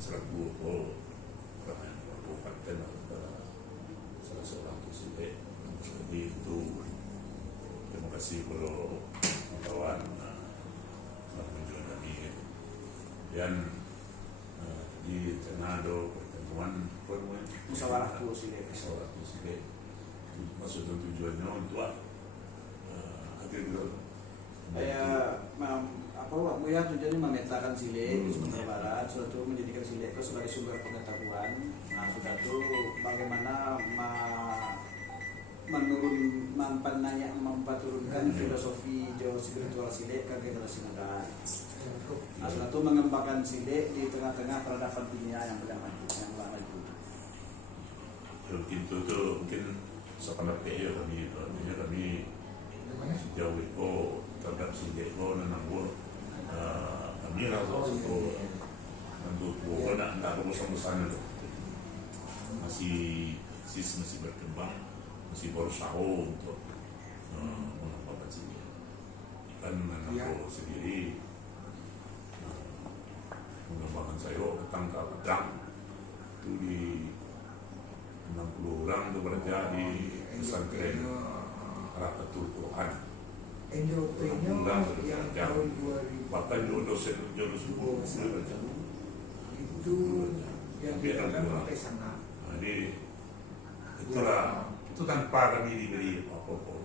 selaku kabupaten adalah salah seorang presiden. Jadi itu terima kasih kepada kawan menunjukkan kami dan di Tenado pertemuan musyawarah sini maksud dan tujuannya untuk akhir ya tujuannya memetakan Sile di Sumatera Barat, suatu menjadikan Sile itu sebagai sumber pengetahuan. Nah, sudah itu bagaimana memperturunkan filosofi spiritual Sile ke generasi muda. Nah, sudah itu mengembangkan Sile di tengah-tengah peradaban dunia yang maju. Itu tuh mungkin sependapat ya kami sejauh itu terhadap Sile itu nanggul kami rasa untuk nak besar-besarnya masih berkembang, masih berusaha untuk mengembangkan Sile. Kan aku sendiri mengembangkan sayur ketangkap pedang itu di 60 orang itu bekerja di pesantren Harapatul Quran. Entrepreneur yang tahun 2000 bahkan dosen subuh itu yang kita pakai sana. Jadi itulah itu tanpa kami diberi apa-apa.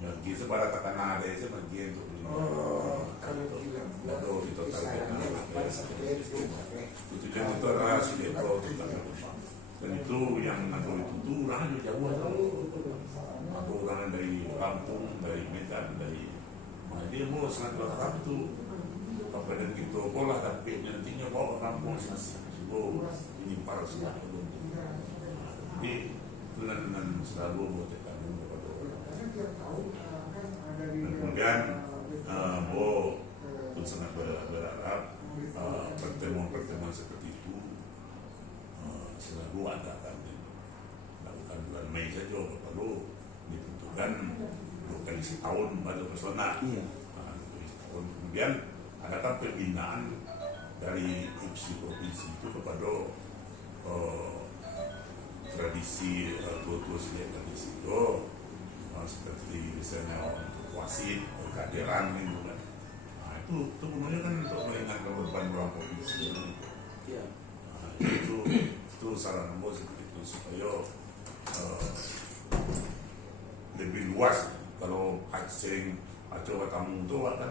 Bagi sebarang kata nada itu bagi untuk Kalau bilang lalu itu targetnya itu jadi itu adalah Sile dan itu yang nanti itu orang jauh atau orang dari Lampung, dari Medan, dari dia mau sangat berharap itu kepada kita bola tapi nantinya bawa Lampung masih ini para semua jadi dengan selalu membuatkan kepada orang dan kemudian pun sangat berharap pertemuan seperti itu selalu ada kan lakukan bulan Mei saja perlu ditentukan 2 kali setahun baru persona. Kemudian adakan pembinaan dari provinsi itu kepada tradisi tua-tua Sile tradisi itu seperti misalnya untuk wasit, kehadiran itu kan. Nah, itu sebenarnya kan untuk meringankan beban orang provinsi. Itu saran nomor seperti itu supaya lebih luas kalau sering coba tamu itu akan